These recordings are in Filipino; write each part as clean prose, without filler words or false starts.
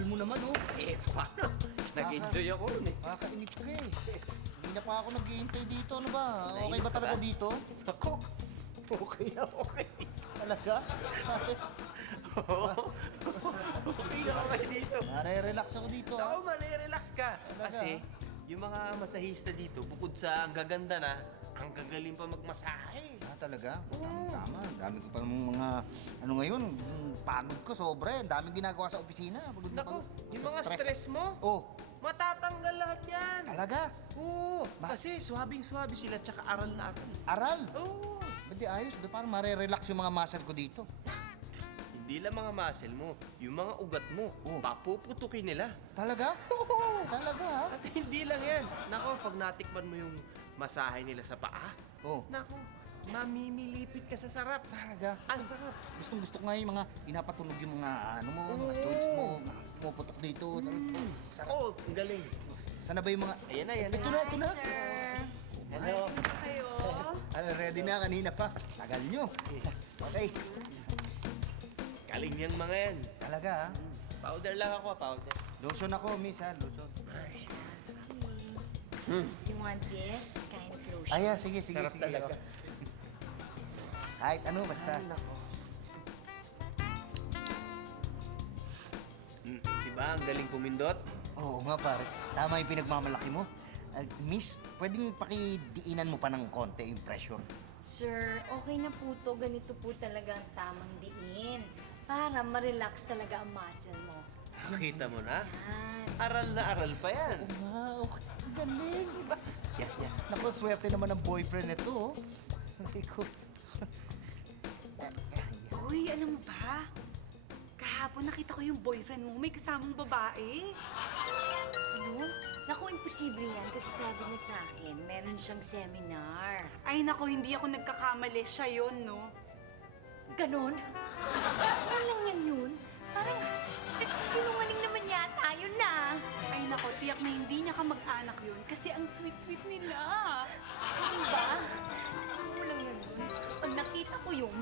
tagal mo naman, oh. Eh, paano? Nag-enjoy ako rin eh. Makakainip ka eh. Hindi na pa ako nag-iintay dito. Ano ba? Okay Naiinip ba talaga ka? dito? Ako, okay na okay. Talaga? Oo. Okay na okay dito. Nare-relax ako dito, Ako, ah. mani-relax ka. Talaga? Kasi, yung mga masahista dito, bukod sa ang gaganda na, ang gagaling pa magmasahe. Ah, talaga? Tama. Dami ko pa namang mga, ano ngayon, pagod ko sobra. Ang daming ginagawa sa opisina. Pagod na Naku, pagod. yung mga stress mo, Oh, matatanggal lahat yan. talaga? Oo, Ba- kasi swabing-swabe sila, tsaka aral na aral. Aral? Oo. Ba't di ayos? Ba't parang mare-relax yung mga muscle ko dito? Hindi lang mga muscle mo, yung mga ugat mo, Oh. papuputukin nila. Talaga? Oo. Talaga, ha? At hindi lang yan. Nako, pag natikman mo yung masahe nila sa paa, Oh, nako, mamimilipit ka sa sarap. talaga? Ang sarap. Gustong gusto ko nga yung mga pinapatulog yung mga ano mo, mga Oo. joints mo, pumuputok dito. Sarap. Oo, ang galing. Sana ba yung mga... Ayan na, ayan na. Ito na, ito na. Sir, Hello. kayo? Ano, ready na kanina pa. Tagal nyo. Okay. Galing yung mga yan. Talaga, ha? Powder lang ako, powder. Lotion ako, miss, ha? Lotion. You want this kind of lotion? Ay, sige, sige, Sarap sige. talaga. Kahit ano, basta. Nako. Diba, ang galing pumindot? Oo nga, pare. Tama yung pinagmamalaki mo. Miss, pwedeng pakidiinan mo pa ng konti yung pressure. Sir, okay na po to. Ganito po talaga ang tamang diin. Para ma-relax talaga ang muscle mo. Nakita mo na? Yan. Aral na aral pa yan. Wow, galing. Yan, yan. Naku, swerte naman ang boyfriend nito, oh. Hindi ko... Uy, alam mo ba? Kahapon nakita ko yung boyfriend mo, may kasamang babae. Ano? Naku, imposible yan kasi sabi niya sa akin, meron siyang seminar. Ay nako, hindi ako nagkakamali. Siya yun, no? Ganon? Ano lang yan yun? Parang nagsisinungaling naman yata yun na. Ay nako, tiyak na hindi niya kamag-anak yun kasi ang sweet-sweet nila. Ano ba? Ano lang yun yun? Pag nakita ko yun,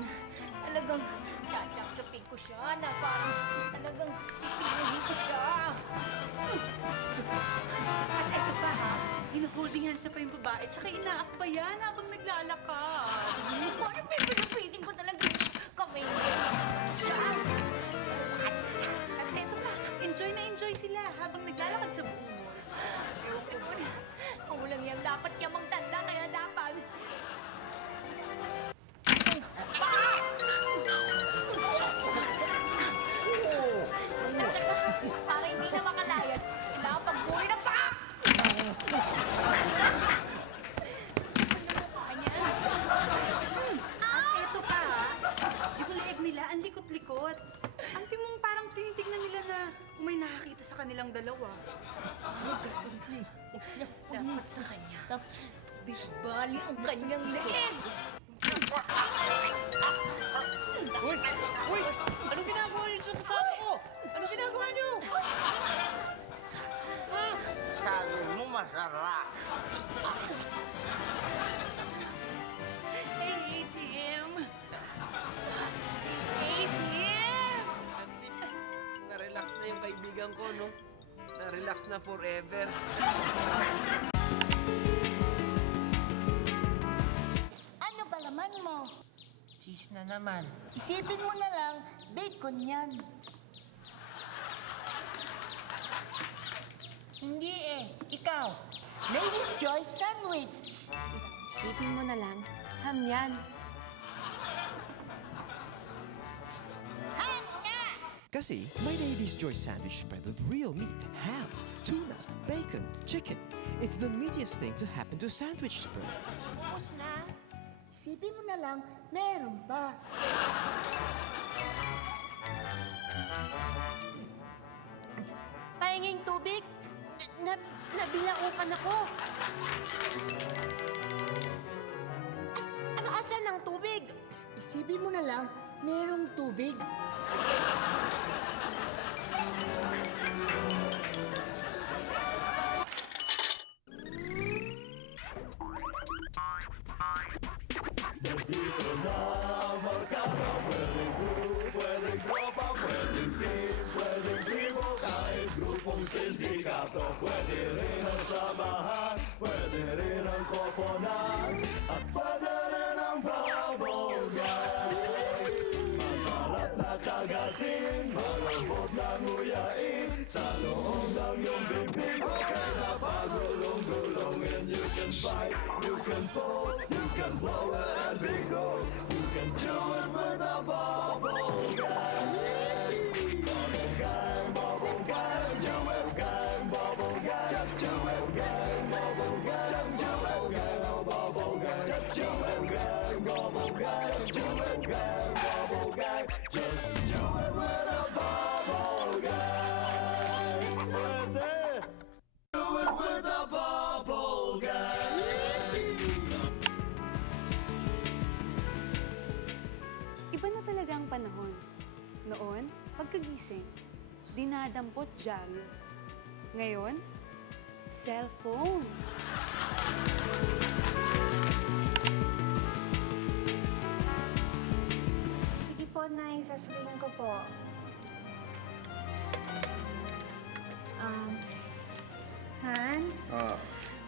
talagang chachapchapin ko siya na parang talagang titinuhin ko siya. At eto pa ha, hinuholding hands pa yung babae tsaka inaakbayan habang naglalakad. Parang pipilipitin ko talaga yung kamay niya. At eto pa, enjoy sila habang naglalakad sa buong mall. Ayoko nun. Ang walang yan, dapat niya magtanda, kaya dapat. Para hindi na makalayas, kailangan pagbuhay ng paa! At eto pa ha, yung leeg nila, ang likot-likot. Ang timong parang tinitignan nila na kung may nakakita sa kanilang dalawa. Dapat sa kanya. Bisbali ang kanyang leeg! Uy! Uy! Anong ginagawa niyo sa kasama ko? Anong ginagawa niyo? Sabi mo masarap. Hey, Tim! Hey, Tim! At least, na-relax na yung kaibigan ko, no? Na-relax na forever. Ano ba laman mo? Cheese na naman. Isipin mo na lang, bacon yan. Hindi eh. Ikaw, Lady's Choice Sandwich. Isipin mo na lang, ham yan. Ham nga! Kasi may Lady's Choice sandwich spread with real meat, ham, tuna, bacon, chicken. It's the meatiest thing to happen to sandwich spread. Tapos na. Isipin mo na lang, meron pa. Pahinging tubig? Nabilaukan ako. Ano asan ng tubig? Isipin mo na lang, merong tubig. Pwedeng tropa, pwedeng team, pwedeng primo, kahit sindikato, pwede rin ang samahan, pwede rin ang koponan, at pwede rin ang babogan. Masarap na kagatin, malambot na nguyain, sa loob ng iyong bibig, okay na pagulong-gulong. And you can fight, you can pull, you can blow it and be cool. You can do it with a bubble gang. Bubble gang, bubble gang, just do it, gang, bubble gang, just do it, gang, bubble gang, just do it, gang, oh, bubble gang, just do it, gang, bubble gang, just do it, gang, bubble gang, just do it with a bubble gang. Pwede. Do it with a bubble gang. Iba na talaga ang panahon. Noon, pagkagising, dinadampot dyaryo. Ngayon, cellphone. Sige po, Nay. Sasabihin ko po. Han?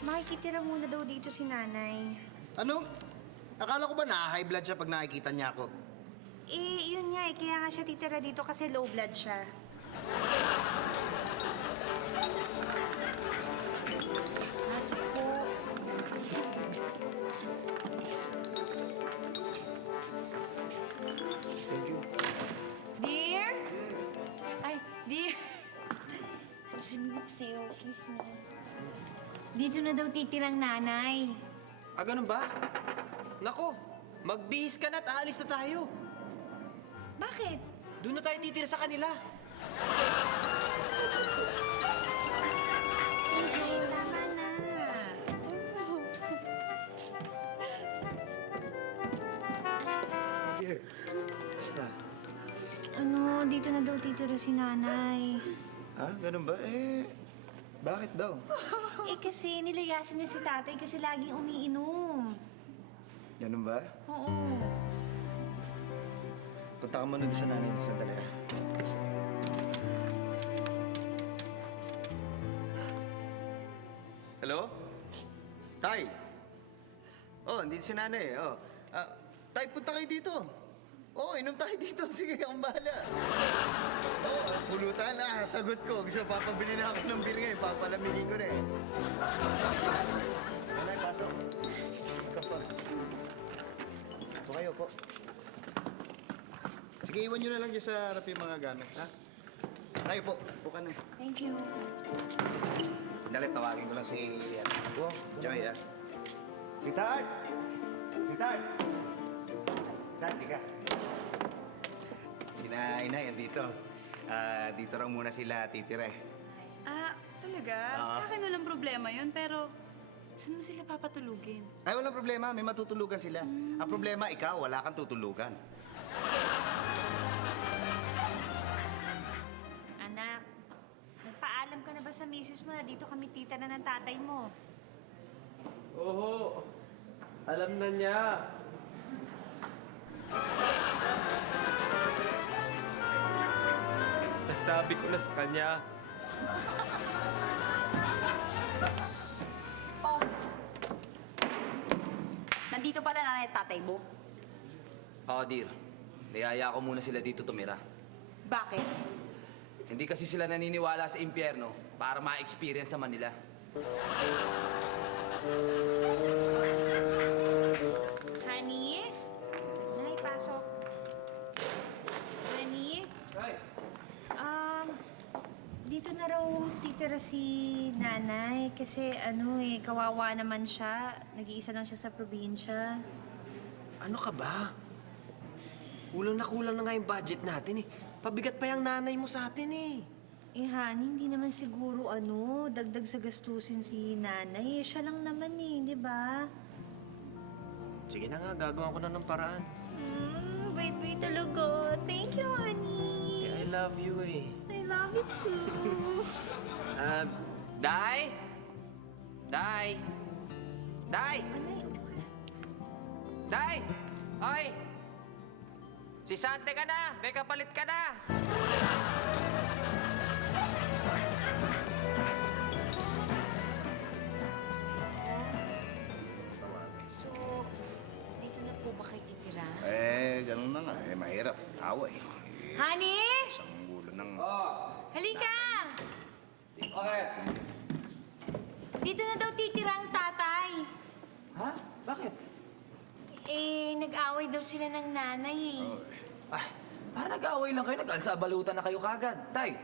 Makikitira muna daw dito si Nanay. Ano? Akala ko ba na-high blood siya pag nakikita niya ako? Eh, yun nga eh. Kaya nga siya titira dito kasi low blood siya. Pasok po. Dear? Ay, dear. Sabihin ko sa'yo, excuse me. Dito na daw titirang nanay. Ah, ganun ba? Nako, magbihis ka na at aalis na tayo. Bakit? Doon na tayo titira sa kanila. Tama na. Here. Basta. Ano, dito na daw titira si nanay. Ah, ganun ba? Eh, bakit daw? Eh kasi nilayasan niya si tatay kasi laging umiinom. Ganun ba? Oo. Punta ka muna doon sa nanay mo, sandali ah. Hello? Tay? Oh, andito si nanay. Oh. Tay, punta kayo dito. Oh, inom tayo dito. Sige, akong bahala. Oh, pulutan ah. Sagot ko. Gusto, papabili na ako ng beer ngayon. Papalamigin ko na eh. Nanay, pasok. Pasok po. Po kayo po. Sige, iwan nyo na lang dyan sa harap yung mga gamit, ha? Tayo po. Buka na. Thank you. Dali, tawagin ko lang si... Joy, ha? Si Tart! Si Tart! Tart, di ka. Sina Inay, andito. Dito lang muna sila titira eh. Ah, talaga? Sa akin walang problema yun, pero saan mo sila papatulugin? Ay, walang problema. May matutulugan sila. Ang problema, ikaw, wala kang tutulugan. Anak, nagpaalam ka na ba sa misis mo na dito kami titira ng tatay mo? Oo, alam na niya. Nasabi ko na sa kanya. Oh. Nandito pala nanay at tatay mo? Oo, dear. Niyaya ko muna sila dito tumira. Bakit? Hindi kasi sila naniniwala sa impyerno para ma-experience naman nila. Honey? Nay, pasok. Honey? Ay, Dito na raw titira si nanay kasi ano eh, kawawa naman siya. Nag-iisa lang siya sa probinsya. ano ka ba? Kulang na nga yung budget natin eh. Pabigat pa yung nanay mo sa atin eh. Eh, honey, hindi naman siguro dagdag sa gastusin si nanay. Eh, siya lang naman eh, di ba? Sige na nga, gagawa ko na ng paraan. Wait talaga. Thank you, honey. I love you eh. I love you too. Day? Day? Day? Anay, Day! Hoy! Si Sante ka na! May kapalit ka na! asawa eh. Honey! Isang ulo ng... Halika! Bakit? Dito na daw titira ang tatay. Ha? Bakit? Eh, nag-away daw sila ng nanay eh. Ah, para nag-away lang kayo, nag-alsa-balutan na kayo kagad. Tay,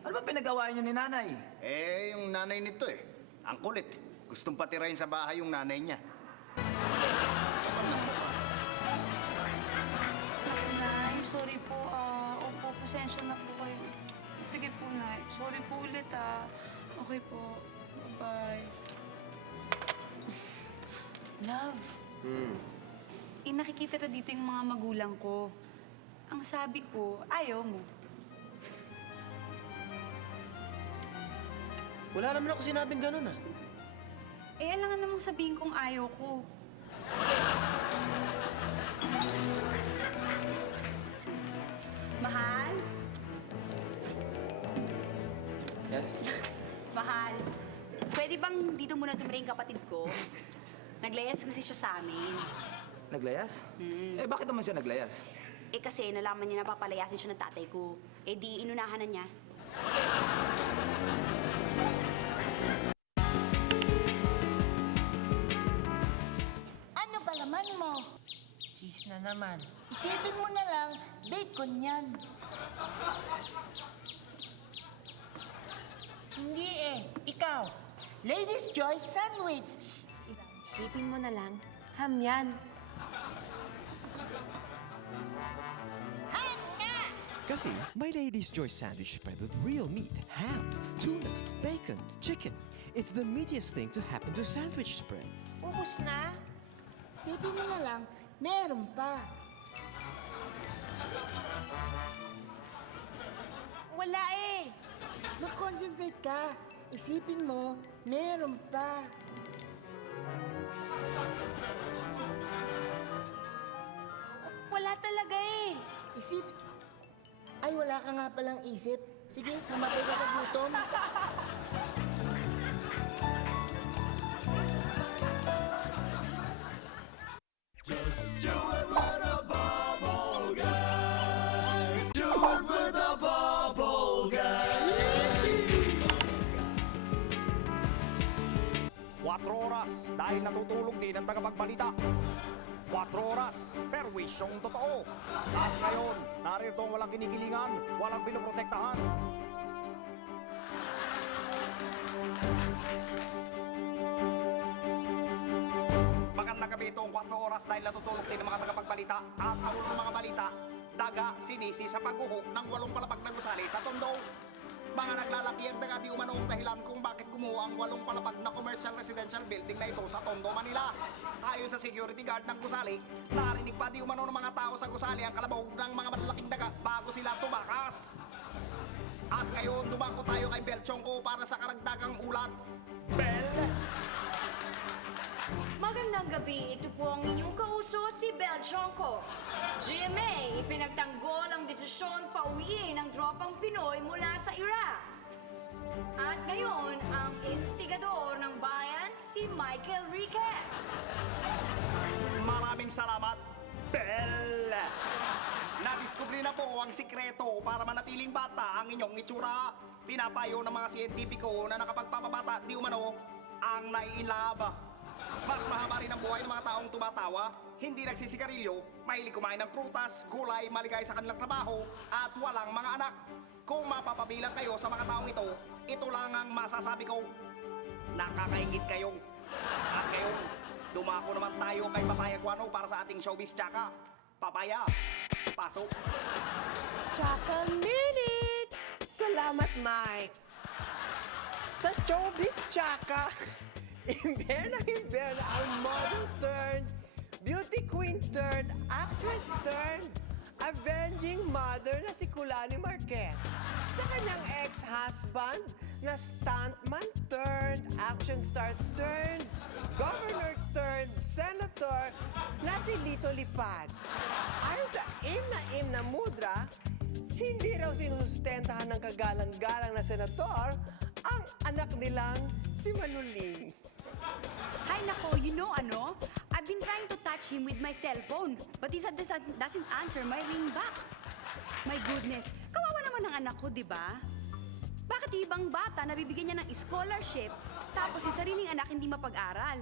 ano ba pinag-awayan niyo ni nanay? Eh, yung nanay nito eh. Ang kulit. Gustong patirahin sa bahay yung nanay niya. Nay, sorry po. Opo, pasensya na po kayo. Sige po, Nay. Sorry po ulit, Okay po. Bye-bye. Love. Nakikita na dito yung mga magulang ko. Ang sabi ko, ayaw mo. Wala naman ako sinabing ganun ah. Eh, alangan namang sabihin kong ayaw ko. Mahal? Yes? Mahal? Pwede bang dito muna tumira yung kapatid ko? Naglayas kasi siya sa amin. Naglayas? Eh, bakit naman siya naglayas? Eh kasi nalaman niya na papalayasin siya ng tatay ko. Eh di inunahan na niya. Ano ba laman mo? Cheese na naman. Isipin mo na lang, bacon yan. Hindi eh. Ikaw, Ladies' Choice Sandwich. Isipin mo na lang, ham yan. Kasi my Lady's Choice sandwich spread with real meat, ham, tuna, bacon, chicken. It's the meatiest thing to happen to sandwich spread. Ubus na? Isipin mo na lang, meron pa. Wala eh. Mag-concentrate ka. Isipin mo, meron pa. Wala talaga eh. Ay, wala ka nga palang isip. Sige, mamatay ka sa gutom. Just do it with a bubble gang. Do it with a bubble gang. 4 oras dahil natutulog din ang tagapagbalita. 4 oras, perwisyong totoo. At ngayon, narito ang walang kinikilingan, walang pinoprotektahan. Magandang gabi itong 4 oras dahil natutulog din ang mga tagapagbalita. At sa ulo ng mga balita, daga sinisi sa pagguho ng 8 palapag na gusali sa Tondo. Mga naglalaki ang daga di umano ang dahilan kung bakit kumuha ang 8 palapag na commercial residential building na ito sa Tondo, Manila. Ayon sa security guard ng gusali, narinig pa di umano ng mga tao sa gusali ang kalabog ng mga malalaking daga bago sila tumakas. At ngayon, dumako tayo kay Bel Chongko para sa karagdagang ulat. Bel! Magandang gabi. Ito po ang inyong kauso, si Bel Chongko. GMA, ipinagtanggol ang desisyon pauwiin ang tropang Pinoy mula sa Iraq. At ngayon, ang instigador ng bayan, si Michael Riquez. Maraming salamat, Bel! Nadiskubre na po ang sikreto para manatiling bata ang inyong itsura. Pinapayo ng mga siyentipiko na nakapagpapabata di umano ang naiinlab. Mas mahaba rin ang buhay ng mga taong tumatawa, hindi nagsisikarilyo, mahilig kumain ng prutas, gulay, maligay sa kanilang trabaho, at walang mga anak. Kung mapapabilang kayo sa mga taong ito lang ang masasabi ko. Nakakaingit kayo. At ngayon, dumako naman tayo kay Papaya Guano para sa ating showbiz tsaka. Papaya, pasok. Tsaka minute! Salamat, Mike. Sa showbiz, tsaka, imberna ang model turned, beauty queen turned, actress turned, avenging mother na si Kulani Marquez. Sa kanyang ex-husband na stuntman turned, action star turned, governor turned, senator na si Lito Lipad. Ayon sa im na mudra, hindi raw sinusustentahan ng kagalang-galang na senator ang anak nilang si Manuling. Hay nako, you know ano? I've been trying to touch him with my cellphone, but he doesn't answer my ring back. My goodness, kawawa naman ang anak ko, di ba? Bakit yung ibang bata nabibigyan niya ng scholarship, tapos yung sariling anak hindi mapag-aral?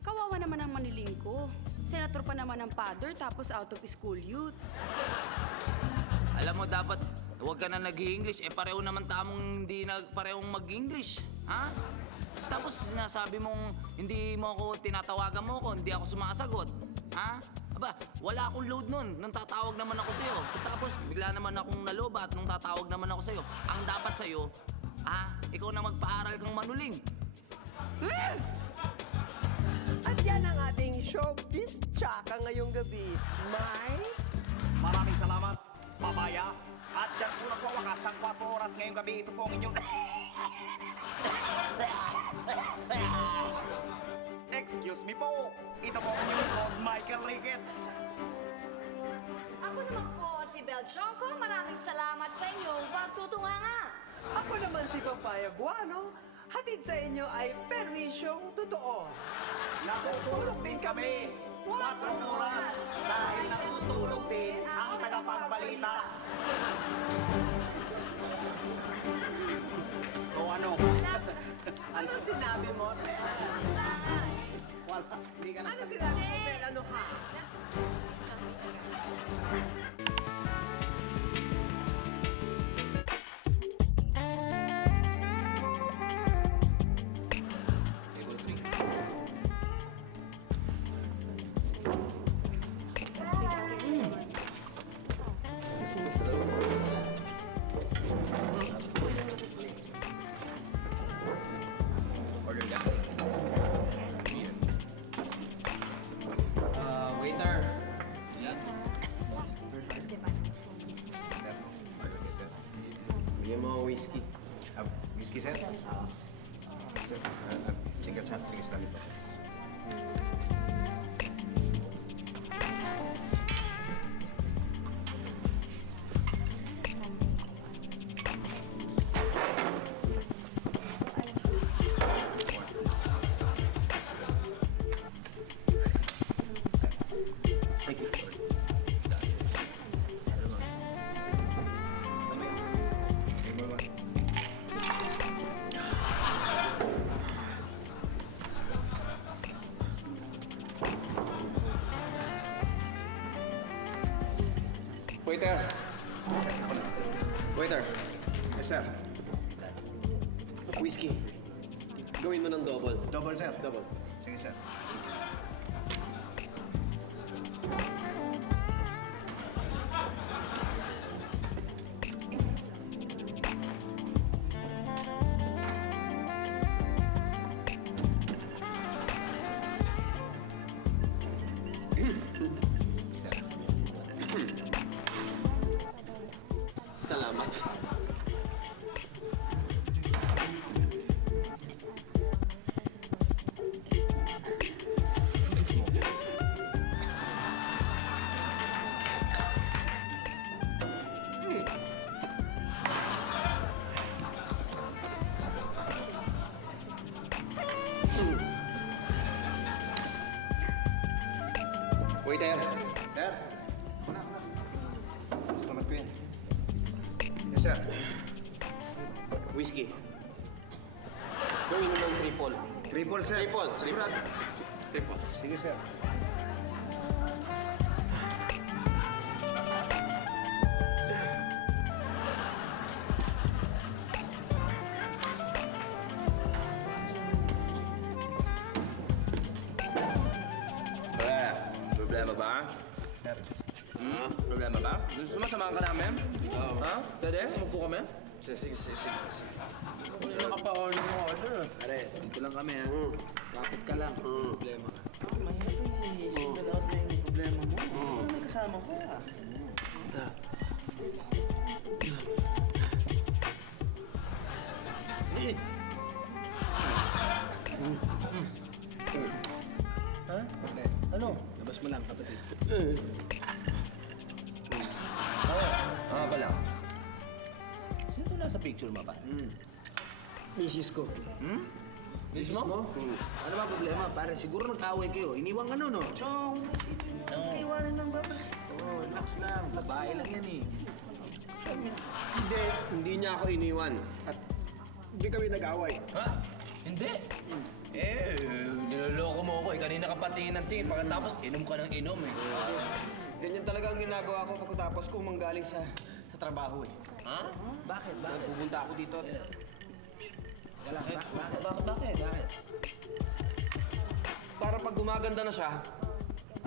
Kawawa naman ang maniling ko. Senator pa naman ang father, tapos out of school youth. Alam mo, dapat huwag ka na nag-English. Pareho naman tamong hindi na parehong mag-English. Ha? Tapos sinasabi mong hindi mo ako, tinatawagan mo ako, hindi ako sumasagot. Ha? Aba, wala akong load nun nung tatawag naman ako sa'yo. Tapos bigla naman akong nalobat nung tatawag naman ako sa'yo. Ang dapat sa'yo, ikaw na magpaaral kang manuling. At yan ang ating showbiz tsaka ngayong gabi. May... Maraming salamat, Papaya. At dyan po nagwawakas ang 4 oras ngayong gabi. Ito po ang inyong... Excuse me po. Ito po ang inyong Lord Michael Ricketts. Ako naman po si Belchonko. Maraming salamat sa inyong pagtutunganga. Ako naman si Papaya Guano. Hatid sa inyo ay permisyong totoo. Natutulog din kami 4 oras dahil natutulog din ang tagapagbalita. So ano? Ano sinabi mo? Wala. Hindi ka na. Ano sinabi mo, Bel? Ano ka? Waiter. Bigyan mo whiskey. Whiskey, sir? Sir, sige, sir. Sige, salamin po, sir. Thank you. Waiter. Waiter. Yes, sir. Whiskey. Gawin mo ng double. Double, sir. Double. Sige, sir. Salamat. Waiter. Sir. Wala. Gusto naman ko yan. Yes, sir. Whiskey. Gawin mo ng triple. Triple, sir. Triple. Sigurado. Triple. Sige, sir. Problema ba? Sir. Problema ba? Sumasamahan ka namin? Ha? Pwede? Umupo kami? Sige. Hindi nakapa-order mo order. Pare, dito lang kami ha. Kapit ka lang. Problema. Mahirap eh. Single out na yung problema mo. May kasama ko ah. Ano? Labas mo lang, kapatid. Ba lang? Sino nasa picture mo pa? Misis ko. Miss mo? Ano ba problema? Pare, siguro nag-away kayo. Iniwan ka nun, no? Chong, iwanan lang ba? Oh, relax lang. Babae lang yan eh. Hindi niya ako iniwan. At hindi kami nag-away. Ha? Hindi. Niloloko mo ako eh. Kanina ka pa tingin ng tingin. Pagkatapos, inom ka ng inom eh. Ganyan talaga ang ginagawa ko pagkatapos ko manggaling sa trabaho eh. Ha? Bakit? Bakit? Pupunta ako dito at Bakit? para pag gumaganda na siya,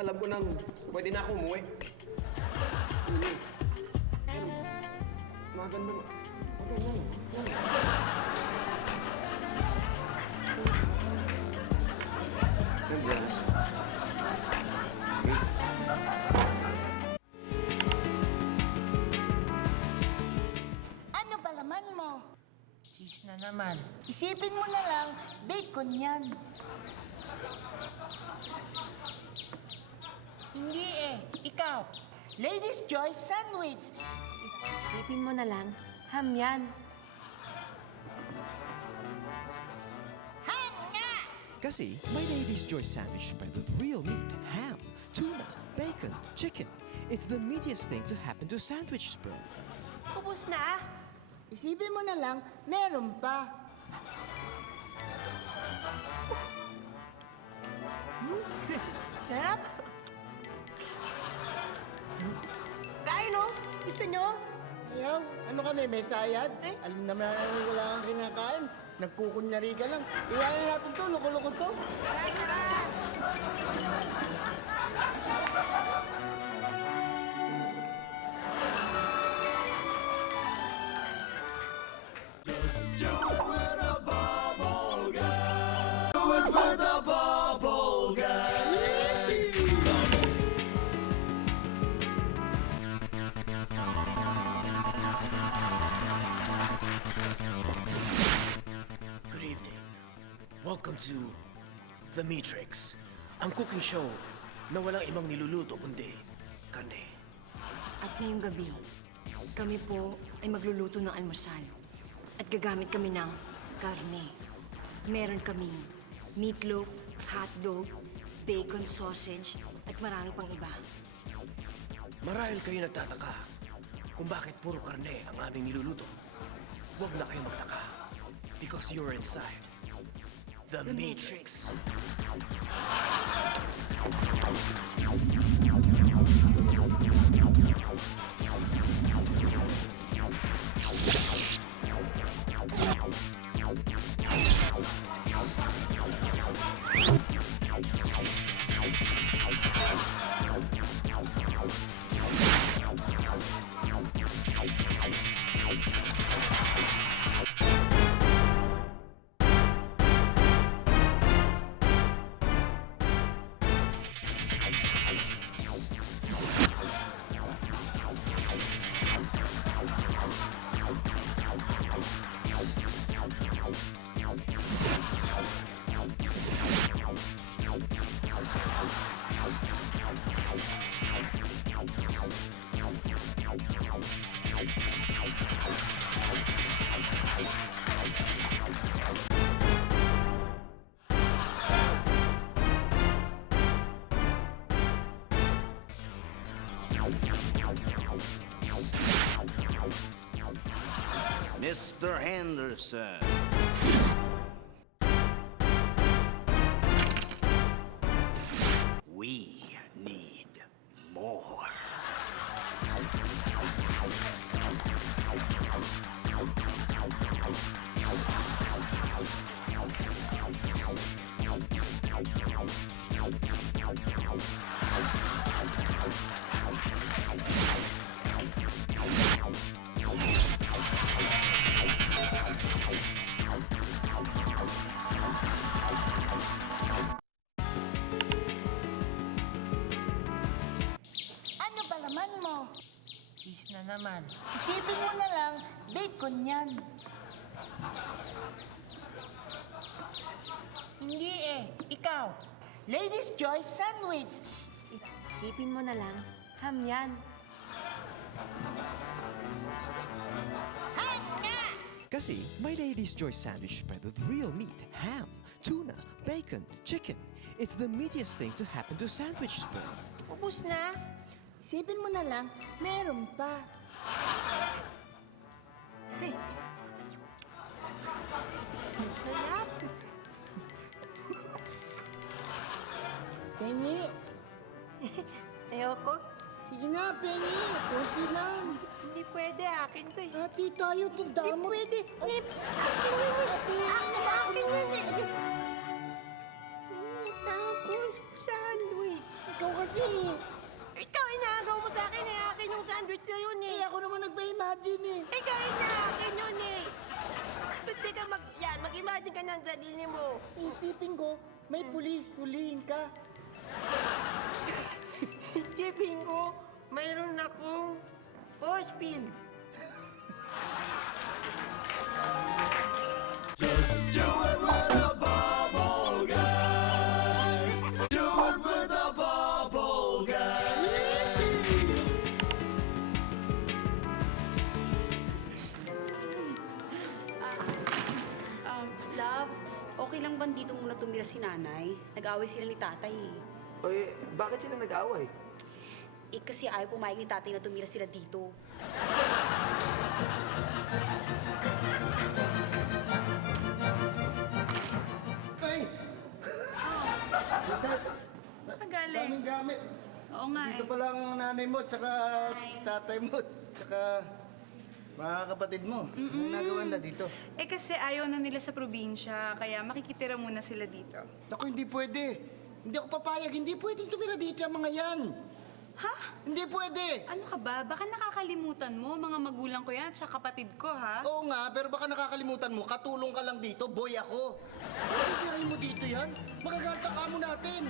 alam ko nang pwede na ako umuwi. Maganda na. Ano ba laman mo? Cheese na naman. Isipin mo na lang, bacon yan. Hindi eh. Ikaw. Ladies' Choice Sandwich. Isipin mo na lang, ham yan. Ham nga! Kasi may Lady's Choice sandwich spread with real meat, ham, tuna, bacon, chicken. It's the meatiest thing to happen to a sandwich spread. Ubus na. Isipin mo na lang, meron pa. Sarap. Kain oh. Gusto nyo? Ayaw, ano kami, may sayad? Alam naman namin wala kang kinakain. Nagkukunyari ka lang. Iwanan natin to, loko-loko to. Just do it with a bubble gang. Do it with a bubble gang. Good evening. Welcome to The Matrix, ang cooking show na walang ibang niluluto kundi karne. At ngayong gabi, kami po ay magluluto ng almusal. At gagamit kami ng karne. Meron kaming meatloaf, hotdog, bacon sausage, at marami pang iba. Marahil kayo nagtataka kung bakit puro karne ang aming niluluto. Huwag na kayo magtaka because you're inside The Matrix. Mr. Henderson. We need more. Ano ba laman mo? Cheese na naman. Isipin mo na lang, bacon yan. Hindi eh. Ikaw. Ladies' Choice Sandwich. Isipin mo na lang, ham yan. Ham nga! Kasi may Lady's Choice sandwich spread with real meat, ham, tuna, bacon, chicken. It's the meatiest thing to happen to a sandwich spread. Ubus na. Isipin mo na lang, meron pa. Sarap. Pengi. Ayoko. Sige na, Pengi. Kunti lang. Hindi pwede, akin to eh. Hati tayo, Hindi tandaan mo. pwede. Akin yan eh. Tapos, sandwich. Ikaw kasi. Ikaw, inaagaw mo sa akin eh. Akin yung sandwich na yun eh. Eh, ako naman nagpa-imagine eh. Eh, kahit na akin yun eh. Pwede ka mag-imagine ka ng sarili mo. Isipin ko, may pulis, hulihin ka. Isipin ko, mayroon akong force field. Just do it with a bubble guy. Do it with a bubble guy. Love, okay lang ba dito muna tumira si nanay? Nag-away sila ni tatay eh. Oy, bakit sila nag-away? Eh kasi ayaw pumayag ni tatay na tumira sila dito. Tay! Saan ka galing? Daming gamit. Oo nga Dito eh. pala ang nanay mo, tsaka tatay mo, tsaka mga kapatid mo. Anong nagawa na dito? Eh kasi ayaw na nila sa probinsya, kaya makikitira muna sila dito. Ako, hindi pwede. Hindi ako papayag. Hindi pwedeng tumira dito ang mga yan. Ha? Hindi pwede. Ano ka ba? Baka nakakalimutan mo, mga magulang ko yan at saka kapatid ko, ha? Oo nga, pero baka nakakalimutan mo, katulong ka lang dito, boy ako. Bakit tirahin mo dito yan? Magaganta ka mo natin.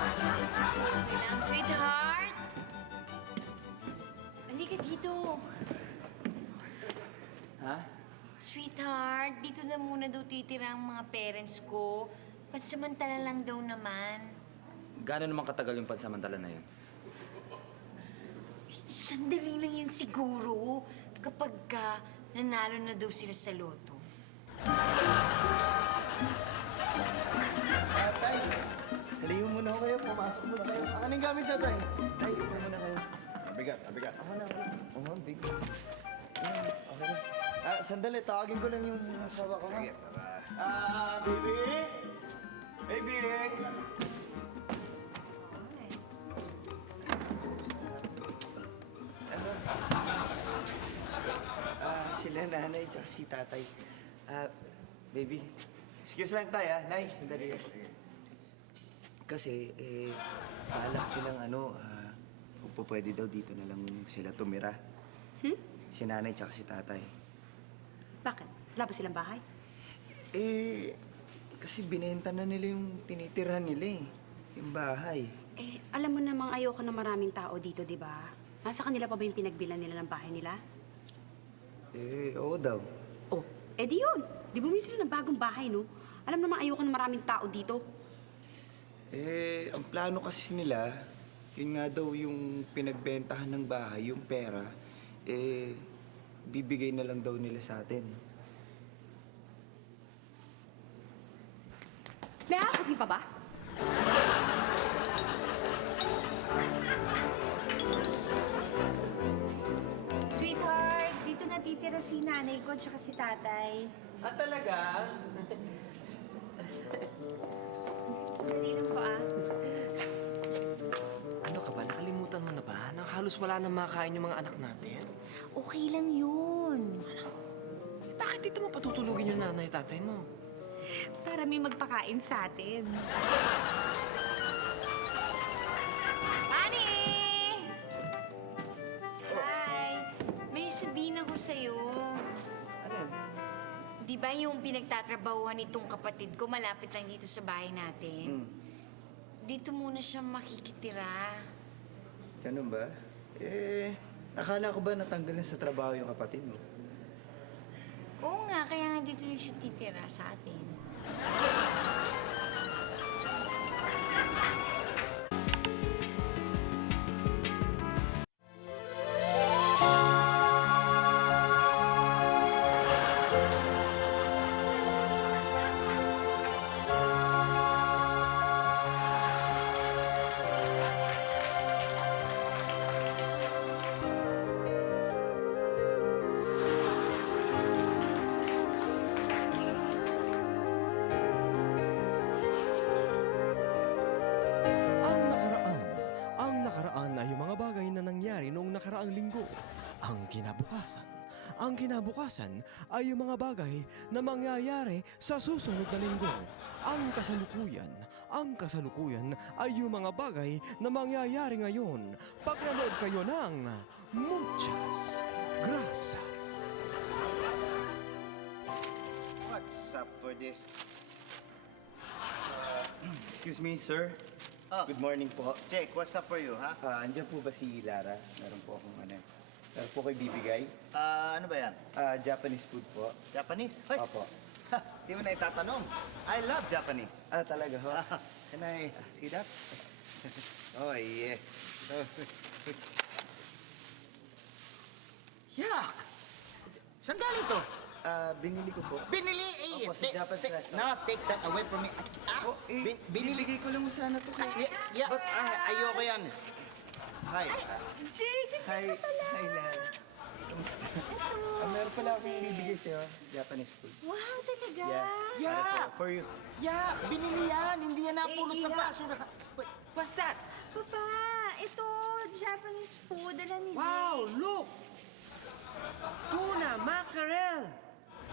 Lang, sweetheart! Halika dito. Ha? Sweetheart, dito na muna daw titira ang mga parents ko. Pansamantala lang daw naman. Gano'n naman katagal yung pansamantala na yun? Sandali lang yan siguro kapag nanalo na daw sila sa loto. Tay, haliyo muna kayo, pumasok muna kayo. Anong gamit na, tay? Tay, upo muna kayo. Abigat, abigat. Ako na, ako. Big. Yan, okay na. Sandali, tawagin ko lang yung asawa ko, ha? Sige, tara. Baby? Baby? Sila nanay tsaka si tatay. Baby, excuse lang tayo, ha? Nay, sandali. Kasi, balak ko kung po pwede daw dito na lang sila tumira. Si nanay tsaka si tatay. Bakit? Wala ba silang bahay? Kasi binenta na nila yung tinitirhan nila eh. Yung bahay. Eh, alam mo namang ayoko na maraming tao dito, di ba? Nasa kanila pa ba yung pinagbilan nila ng bahay nila? Oo daw. Oh, eh di yun. Di bumili sila ng bagong bahay, no? Alam namang ayoko na maraming tao dito. Ang plano kasi nila, yun nga daw yung pinagbentahan ng bahay, yung pera, bibigay na lang daw nila sa atin. May akakot pa ba? Sweetheart, dito natitira si nanay ko at si tatay. Ah, talaga? Dito po Ano ka ba? Nakalimutan mo na ba? Nang halos wala nang makain yung mga anak natin? Okay lang yun. Eh, bakit dito mo patutulugin yung nanay at tatay mo? Para may magpakain sa atin. Honey! Hi! May sabihin ako sa'yo. Ano yun? Di ba yung pinagtatrabahuhan nitong kapatid ko malapit lang dito sa bahay natin? Dito muna siya makikitira. Ganun ba? Akala ko ba natanggal na sa trabaho yung kapatid mo? Oo nga, kaya nga dito rin siya titira sa atin. ang kinabukasan. Ang kinabukasan ay yung mga bagay na mangyayari sa susunod na linggo. Ang kasalukuyan ay yung mga bagay na mangyayari ngayon. Pag nanood kayo ng Muchas Gracias. What's up for this? Excuse me, sir. Good morning po. Check, what's up for you, ha? Andiyan po ba si Lara? Meron po akong ano. Meron po kayo bibigay. Ano ba yan? Japanese food po. Japanese? Hoy! Opo. Di mo na itatanong. I love Japanese. Talaga ho? Can I see that? Oh, yeah. Yuck! Saan galing to? Binili ko po. Binili! Eh, Opo, sa Japanese restaurant. Now, take that away from me. Binili. Bibigay ko lang sana to kay... Ayoko yan. Hi. Jake, Hi, Lara. Kamusta? Meron pala akong bibigay sa'yo. Japanese food. Wow, talaga? Yeah! For you. Yeah! Binili yan! Hindi yan napulot sa basura. What's that? Papa, ito, Japanese food. Dala ni Wow, Jake. look! Tuna, mackerel!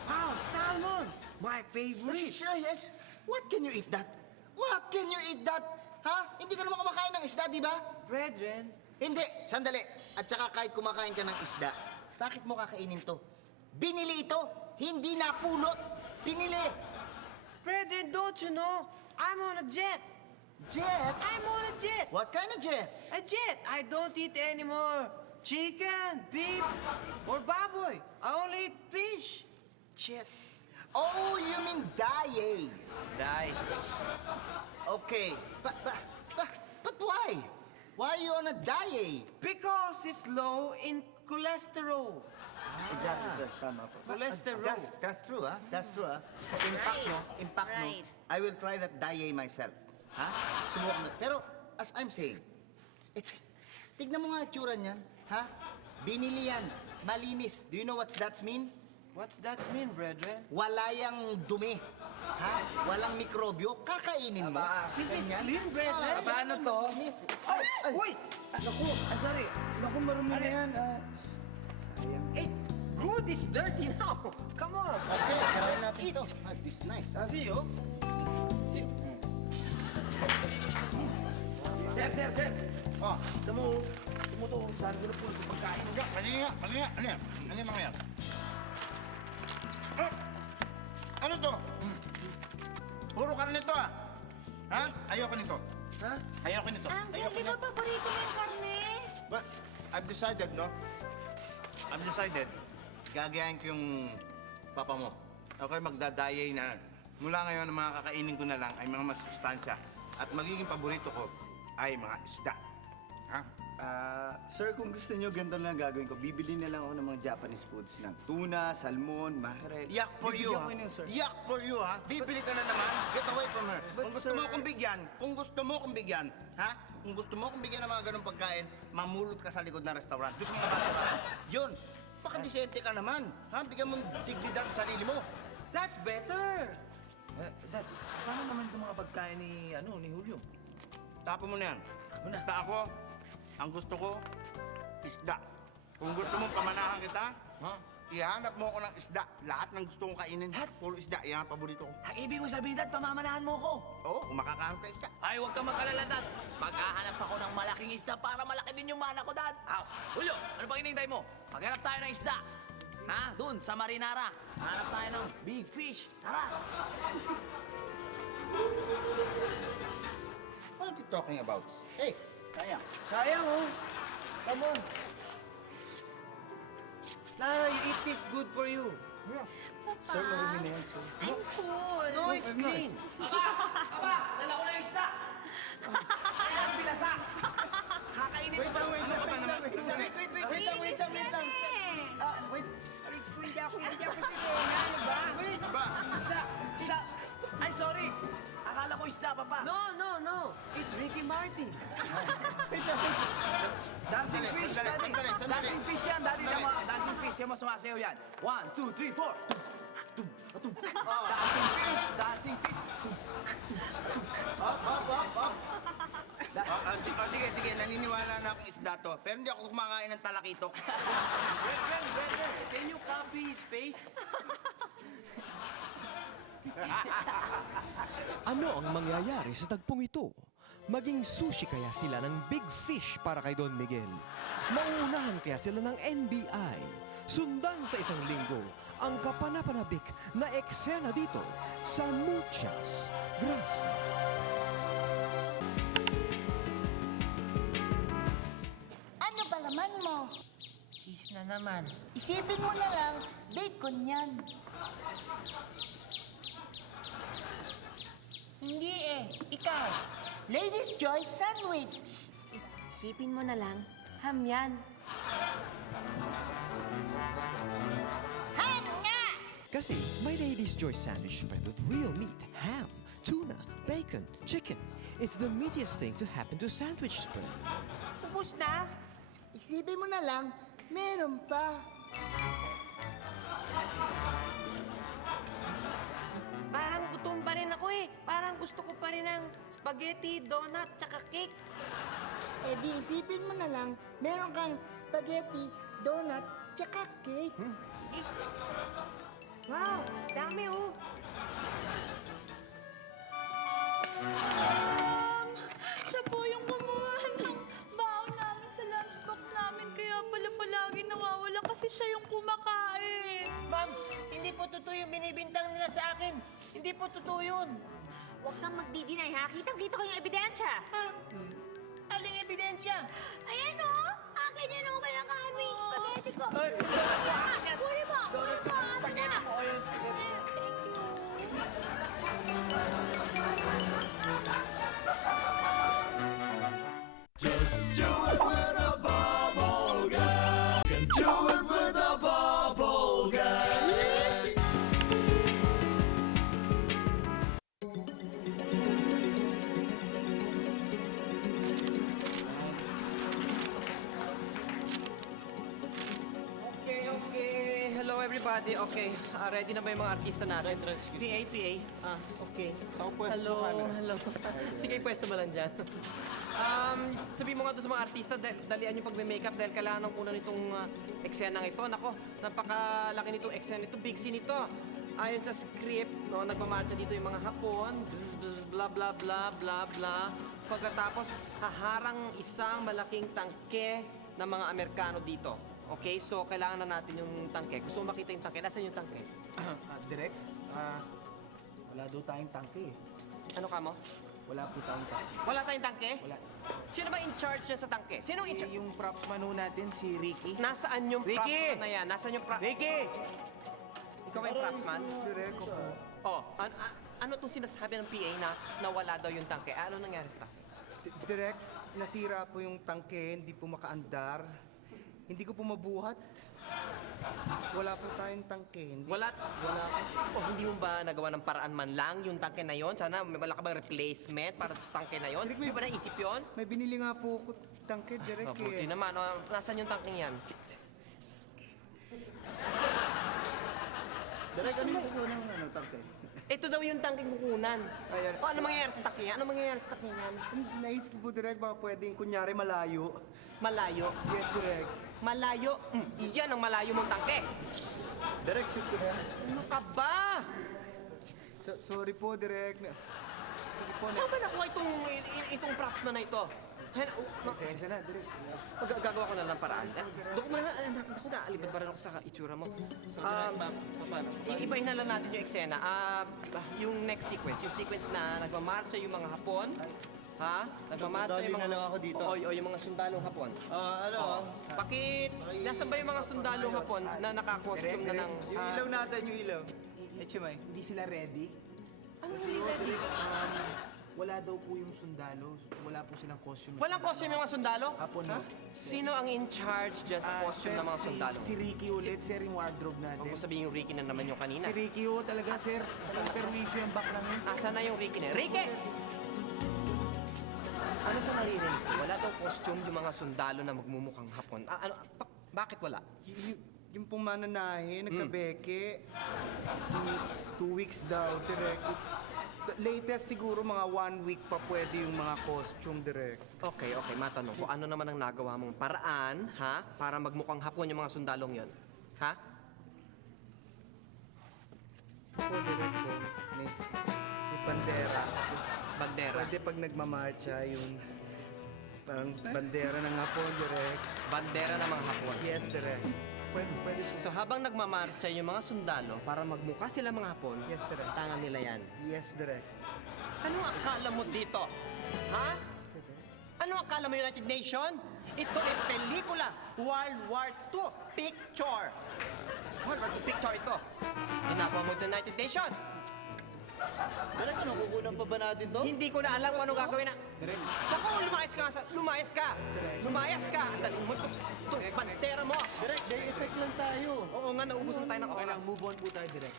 Wow, salmon! My favorite! Yes. What can you eat that? What can you eat that? Ha? Hindi ka naman kumakain ng isda, di ba? Brethren, Hindi. Sandali. At saka kahit kumakain ka ng isda, bakit mo kakainin to? Binili ito. Hindi napulot. Binili. brethren, don't you know? I'm on a jet! Jet? I'm on a jet! What kind of jet? A jet! I don't eat anymore chicken, beef, or baboy. I only eat fish. Jet. Oh, you mean daye. Die. Okay. But why? Why are you on a diet? Because it's low in cholesterol. Exactly. Tama po. Cholesterol. That's true, huh? That's true, huh? Impact no. Right. I will try that diet myself. Ha? Subukan mo. Pero, as I'm saying, tignan mo nga itsura niyan. Ha? Binili yan. Malinis. Do you know what's that mean? What's that mean, brethren? Wala yang dumi. Ha? Walang mikrobyo. Kakainin mo. This is Ganyan. clean, brethren. Paano to? Ay! Uy! Sorry. Naku, marumi na yan. Hey, good, it's dirty now. Come on. Okay, try natin ito. This is nice. Ha? See you. See you. Sir. Oh, Tumuto. Saan ko na po sa pagkain? mali nga. Ano yan? Ano yung mga yan? Ano to? Puro karne to, ah. Ha? Ayoko nito. Ha? Ayoko nito. Uncle, di ba paborito mo yung karne? But I've decided, no? I've decided, gagayahin ko yung papa mo. Okay, magdadayay na. Mula ngayon, ang mga kakainin ko na lang ay mga masustansya. At magiging paborito ko ay mga isda. Ha? Sir, kung gusto niyo, ganito lang gagawin ko. Bibili na lang ako ng mga Japanese foods ng tuna, salmon, mackerel. Yak for you, Bibigyan ha? ko yun, sir. Yak for you, ha? Bibili ka na naman. Get away from her. Kung gusto mo akong bigyan, ha? Kung gusto mo akong bigyan ng mga ganong pagkain, mamulot ka sa likod ng restaurant. Gusto mo ba? Yun. Baka disente ka naman. Ha? Bigyan mong dignidad sa sarili mo. That's better. Dad, paano naman itong mga pagkain ni Julio? Tapo mo na yan. Basta ako, ang gusto ko, isda. Kung gusto mong pamanahan kita, ihanap mo ako ng isda. Lahat ng gusto kong kainin, puro isda. Yan ang paborito ko. Ang ibig mo sabihin, Dad, pamamanahan mo ko. Oo, kung makakahanap ka isda. Ay, huwag kang mag-alala, Dad. Maghahanap ako ng malaking isda para malaki din yung mana ko, Dad. Julio, ano pang hinihintay mo? Maghanap tayo ng isda. Ha? Doon, sa Marinara. Hanap tayo ng big fish. Tara. What are you talking about? Hey, sayang. Sayang, oh. Come on. Lara, you eat this, good for you. Sir, marumi na yan, sir. I'm full. No, it's clean. Aba, dala ko na yung isda. Kailangan bilasa. Kakainin ko pa. Ano ka ba naman? Sandali. Wait lang. Hindi ako sirena, ano ba? Ba? Isda. Ay, sorry. Akala ko isda, Papa. No. It's Ricky Martin. Dancing fish, Sandali. Dancing fish yan, Daddy. Dancing fish. Yan mo sumasayaw yan. 1, 2, 3, 4. Dancing fish. Sige. Naniniwala na sana akong isda to, pero hindi ako kumakain ng talakitok. Brother, can you copy his face? Ano ang mangyayari sa tagpong ito? Maging sushi kaya sila ng big fish para kay Don Miguel? Mauunahan kaya sila ng NBI? Sundan sa isang linggo ang kapanapanabik na eksena dito sa Muchas Gracias. Ano ba laman mo? Cheese na naman. Isipin mo na lang, bacon yan. Hindi eh. Ikaw. Ladies' Choice Sandwich. Isipin mo na lang, ham yan. Ham nga! Kasi may Ladies' Choice sandwich spread with real meat, ham, tuna, bacon, chicken. It's the meatiest thing to happen to sandwich spread. Ubus na. Isipin mo na lang, meron pa. Parang gutom pa rin ako eh. Parang gusto ko pa rin ng spaghetti, donut, tsaka cake. Eh di isipin mo na lang, meron kang spaghetti, donut, tsaka cake. Wow, dami oh. Siya po yung kumuha ng baon namin sa lunchbox namin. Kaya pala palagi nawawala kasi siya yung kumakain. Ma'am, hindi po totoo yung binibintang nila sa akin. Hindi po totoo yun. Huwag kang magdi-deny ha. Kitang-kita ko yung ebidensya. Aling ebidensya? Ayan o! Akin yan o! Kinakain mo yung spaghetti ko! Puri mo! Puri mo! Spaghetti ko! Thank you! Just do it with a bubble gum. You can do it with a bubble gum. Okay. Hello everybody. Okay, ready na ba yung mga artista natin? PA. Okay. Hello. Sige, pwesto mo lang dyan. Sabihin mo nga doon sa mga artista, dalian yung pag-makeup dahil kailangan ng una nitong eksena ito. Nako, napakalaki nitong eksena ito. Big scene ito. Ayon sa script, no, nagmamarcha dito yung mga Hapon, blah blah blah blah blah. Pagkatapos, haharang isang malaking tangke ng mga Amerikano dito. Okay, so kailangan na natin yung tangke. Gusto mo makita yung tangke? Nasaan yung tangke? Direk, wala daw tayong tangke. Ano ka mo? Wala po tayong tangke. Wala tayong tangke? Wala. Sino ba in charge niya sa tangke? Sino in charge? Yung props man ho natin, si Ricky. Nasaan yung props Ricky! man na yan? Nasaan yung props? Ricky! Ikaw ba yung props man? Direk ko po. Oh, ano itong sinasabi ng PA na nawala daw yung tangke? Ano nangyari sa tangke? Direk, nasira po yung tangke, hindi po makaandar. Hindi ko po mabuhat. Wala po tayong tangke. Wala po. Hindi mo ba nagawa ng paraan man lang yung tangke na yon? Sana may wala ka bang replacement para sa tangke na yon? Direk, Hindi ba naisip yon? May binili nga po ako tangke, Direk. Mabuti naman. Nasaan yung tangke yan? Direk, ano yung po ng tangke? Ito daw yung tangking kukunan. Ayan. O, ano mangyayari sa tangke yan? Ano mangyayari sa tangke yan? Naisip ko po, Direk, baka pwedeng kunyari malayo. Malayo. Yes, Direk. Malayo. Iyan ang malayo mong tangke. Direk, shoot ko na. Ano ka ba? Sorry po, Direk. Sige po. Saan ba nakuha itong props na ito? Pasensya na, Direk. Gagawa ko na lang paraan. Doon ko na, ako naalibad pa rin ako sa itsura mo. Iibahin na lang natin yung eksena. Yung next sequence, yung sequence na nagmamarcha yung mga Hapon. Ha? Nagmamarcha yung mga... na lang ako dito. O, yung mga sundalong Hapon. Ano? Bakit? Nasaan ba yung mga sundalong Hapon na naka-costume na ng... Yung ilaw natin, yung ilaw. Echimay. Hindi sila ready. Ano hindi ready? Wala daw po yung sundalo. Wala po silang costume. Walang costume yung mga sundalo? Hapon mo. Sino ang in charge dyan sa costume ng mga sundalo? Si Ricky ulit, sir, yung wardrobe natin. Huwag mo sabihin yung Ricky na naman yung kanina. Si Ricky ho talaga, sir. Sa permission yung back lang yun. Asa na yung Ricky na? Ricky! Ano sa naririnig ko? Wala daw costume yung mga sundalo na magmumukhang Hapon. Bakit wala? Yung pumananahe, nagkabeke. 2 weeks daw, Direk. Latest siguro mga 1 week pa pwede yung mga costume, direct. Okay, matanong ko, ano naman ang nagawa mong paraan, ha? Para magmukhang Hapon yung mga sundalong yon, ha? Po, direct po. May bandera. Bandera. Pwede pag nagmamarcha yung parang bandera ng Hapon, direct. Bandera ng mga Hapon. Yes, direct. Pwede po. So habang nagmamarcha yung mga sundalo para magmukha sila mga Hapon, Yes, direct. tangan nila yan. Yes, direct. Anong akala mo dito? Ha? Anong akala mo United Nation? Ito ay pelikula. World War II picture. World War II picture ito. Ginagawa mo ito United Nation. Direk, ano, kukunan pa ba natin to? Hindi ko na alam kung anong gagawin na. Naku, lumayas ka nga sa... Lumayas ka! Lumayas ka! Dali mo ito. Ito, pantera mo! Direk, day effect lang tayo. Oo nga, naubusan tayo ng Okay oras. lang, move on po tayo, Direk.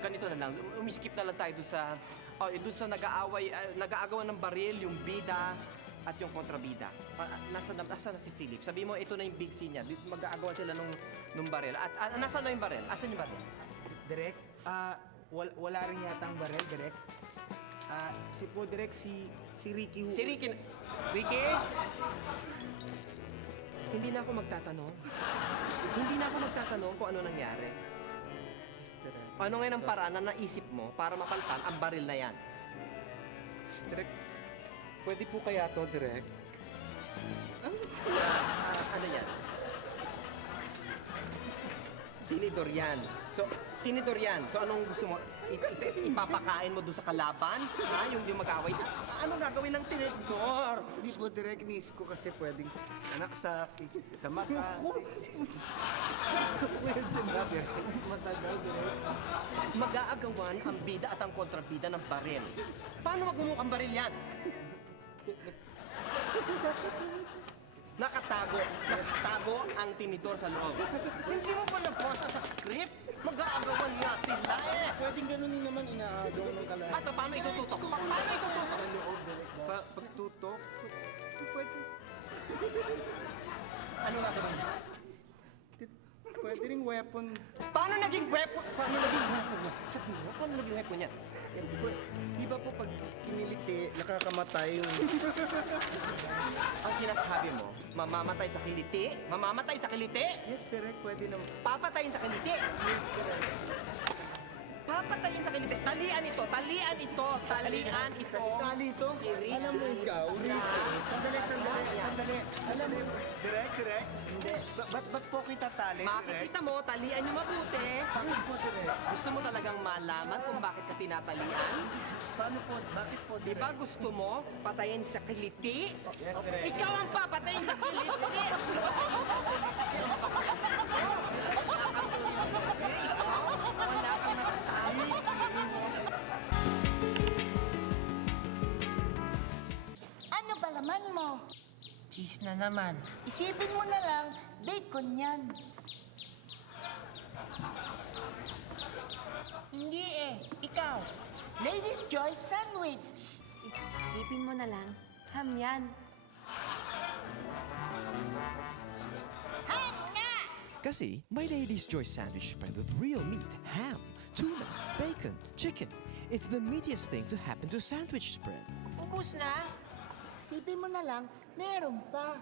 Ganito na lang. Umiskip na lang tayo doon sa... doon sa nag-aagawan ng baril, yung bida at yung kontrabida. Nasa na si Philip? Sabi mo, ito na yung big scene niya. Mag-aagawan sila nung baril. At nasa na yung baril? Asan yung baril? Direk, wala rin yata ang barel, Direk. Si po, Direk, si Ricky. Si Ricky. Ricky? Hindi na ako magtatanong. Hindi na ako magtatanong kung ano nangyari. Yes, direct. Ano ngayon ang paraan na naisip mo para mapaltan ang baril na yan? Direct. Pwede po kaya to, direct? Ano yan? Tinidor yan. Tinidor yan. So, anong gusto mo? Ipapakain mo doon sa kalaban? Ha? Yung mag-away? Anong gagawin ng tinidor? Hindi po, direct. Iniisip ko kasi pwedeng anak sa mata. Gusto ko yan sinabi. Matagal, direct. Mag-aagawan ang bida at ang kontrabida ng baril. Paano magmumukhang baril yan? Nakatago ang tinidor sa loob. Hindi mo pa nabasa sa script? Mag-aagawan nga sila eh. Pwedeng ganunin naman inaagaw ng kalaban. At paano itututok? Paano itututok? Pagtutok? Pwede. Ano nga naman? Pwede ring weapon. Paano naging weapon? Paano naging weapon? Sabi mo, paano naging weapon yan? Di ba po pag kiniliti, nakakamatay yung... Ang sinasabi mo, mamamatay sa kiliti? Mamamatay sa kiliti? Yes, direct. Pwede naman. Papatayin sa kiliti? Yes, direct. Papatayin sa kiliti. Talian ito, talian ito, talian ito. Tali ito? Si Ricky. Alam mo ikaw, Rico. Sandali. Alam mo, direct. Hindi. Ba't po kita tali, direct? Makikita mo, talian niyo mabuti. Bakit po, direct? Gusto mo talagang malaman kung bakit ka tinatalian? Paano po? Bakit po, Di ba gusto mo patayin sa kiliti? Ikaw ang papatayin sa kiliti! Wala kang natatapos. Ano ba laman mo? Cheese na naman. Isipin mo na lang, bacon yan. Hindi eh. Ikaw, Ladies' Choice Sandwich. Isipin mo na lang, ham yan. Ham nga! Kasi may Ladies' Choice sandwich spread with real meat, ham, tuna, bacon, chicken. It's the meatiest thing to happen to sandwich spread. Ubus na? Isipin mo na lang, meron pa.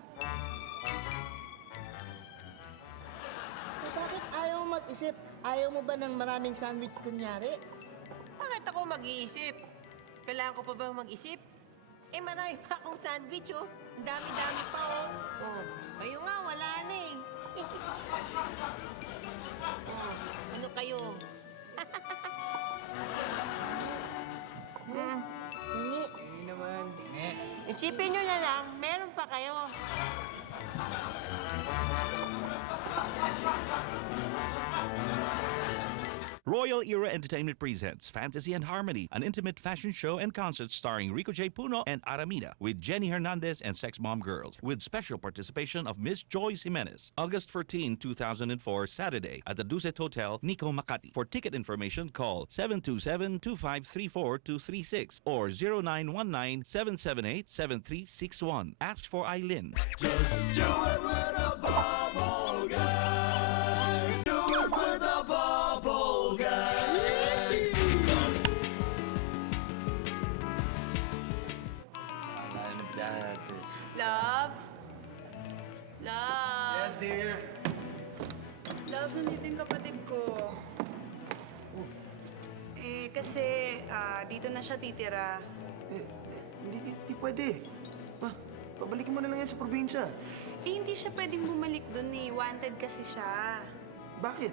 So bakit ayaw mo mag-isip? Ayaw mo ba ng maraming sandwich kunyari? Bakit ako mag-iisip? Kailangan ko pa ba mag-isip? Eh, marami pa akong sandwich, oh. Ang dami-dami pa, oh. Oh, kayo nga, wala na eh. Oh, ano kayo? Hindi. Hindi naman. Isipin nyo na lang, meron pa kayo. Royal Era Entertainment presents Fantasy and Harmony, an intimate fashion show and concert starring Rico J. Puno and Aramida, with Jenny Hernandez and Sex Mom Girls, with special participation of Miss Joyce Jimenez. August 14, 2004, Saturday, at the Duset Hotel, Nico, Makati. For ticket information, call 727-2534-236 or 0919-778-7361. Ask for Eileen. Just do it with a bubble guy. Do it with a bubble guy. Pops, nandito yung kapatid ko. Eh, kasi dito na siya titira. Hindi pwede. Pabalikin mo na lang yan sa probinsya. Eh, hindi siya pwedeng bumalik dun eh. Wanted kasi siya. Bakit?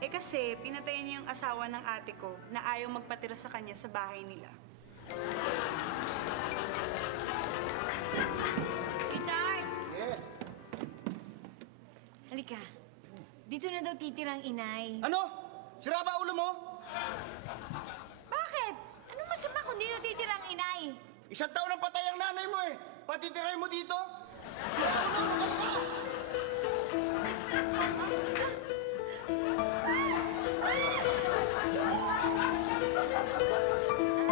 Eh kasi, pinatayan niya yung asawa ng ate ko na ayaw magpatira sa kanya sa bahay nila. Sweetheart! Yes. Halika. Dito na daw titirang inay. Ano? Sira ba ulo mo? Bakit? Ano masama kung dito titirang inay? Isang taon ang patay ang nanay mo eh. Patitirahin mo dito?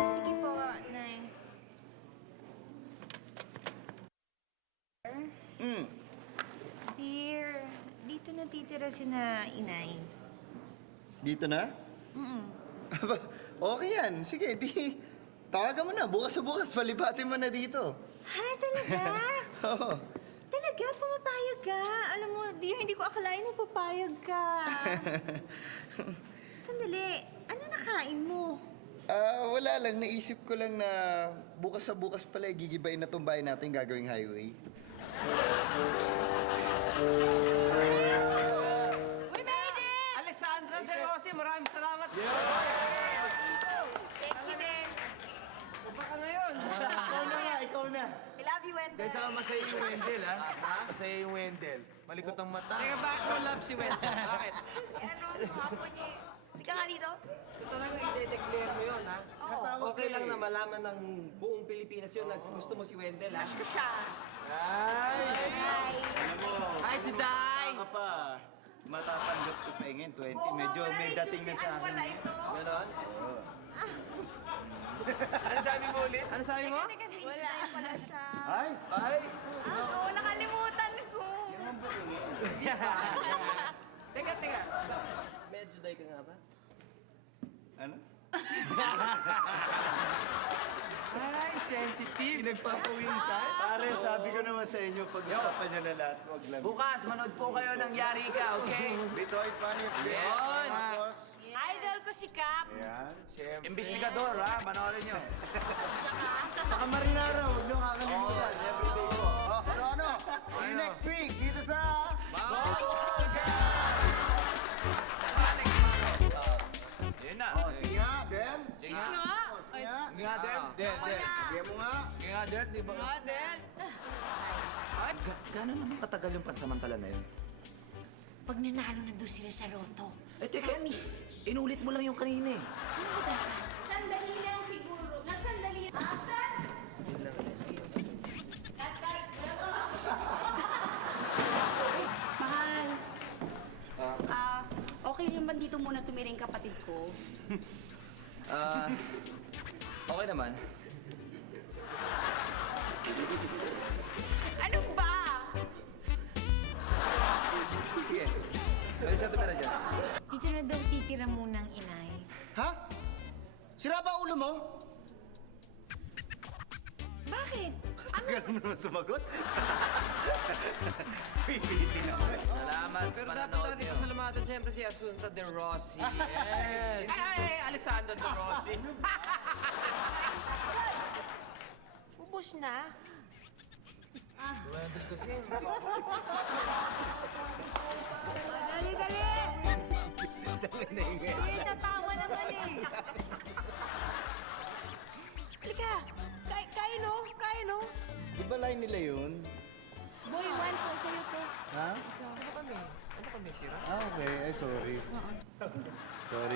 Sige po, Nay. Dear, dito na titira sina inay. Dito na? Aba, okay yan. Sige, di... Tawagan mo na. Bukas sa bukas, palipatin mo na dito. Ha, talaga? Oo. Talaga? Pumapayag ka? Alam mo, dear, hindi ko akalain na papayag ka. Sandali, ano nakain mo? Wala lang. Naisip ko lang na bukas sa bukas pala, gigibain na tong bahay natin gagawing highway. We made it! Alessandra De Rossi, maraming salamat. Thank you din. Baka ngayon. Ikaw na. I love you, Wendell. Kaysa masaya yung Wendell, ha? Masaya yung Wendell. Malikot ang mata. Teka, bakit mo love si Wendell? Bakit? Ano, hapon niya. Hindi ka nga dito. So talagang i-declare mo yun, ha? Okay lang na malaman ng buong Pilipinas yun na gusto mo si Wendell, ha? Crush ko siya. Ay! Hi. Alam mo, Hi, Juday! ka pa. Matatanggap ko pa ingin, 20. Medyo may dating na sa akin. Ganon? Ano sabi mo ulit? Ano sabi mo? Wala pala siya. Ay! Ay! Oo, nakalimutan ko. Teka. May Juday ka nga ba? Ano? Ay, sensitive. Nagpapawisan? Pare, sabi ko naman sa inyo, pag-usapan niyo na lahat, wag lang. Bukas, manood po kayo ng Yari Ka, okay? Bitoy, Panis, Yun! Idol ko si Cap. Yan, siyempre. Investigador, ha? Manoorin nyo. Saka Marinara, huwag niyo kakalimutan. Everyday po. Ano? See you next week dito sa... Yun na. Sige nga, Den. Sige nga. Sige nga. Sige nga, Dert. Den. Sabihin mo nga. Sige nga, Dert. Di ba? Gano'n naman katagal yung pansamantala na yun? Pag nanalo na doon sila sa loto. Eh, teka, inulit mo lang yung kanina eh. Sandali lang siguro. Sandali. Action! Mahal. Okay lang ba dito muna tumiring kapatid ko? Okay naman. Ano ba? Sige. Pwede siya tumira dyan. Dito na daw titira munang inay. Ha? Sira ba ulo mo? Bakit? Ganun naman sumagot. Pilitin ako. Salamat sa Pero dapat panonood natin nyo. pasalamatan siyempre si Asunta De Rossi. Yes! Ay, Alessandra De Rossi. Ubus na? Dali! Hindi, natawa naman eh. Halika! Kaya no? Di ba line nila yun? Boy, one po sa'yo po. Ha? Ano kami, sira? Okay. Ay, sorry. Sorry.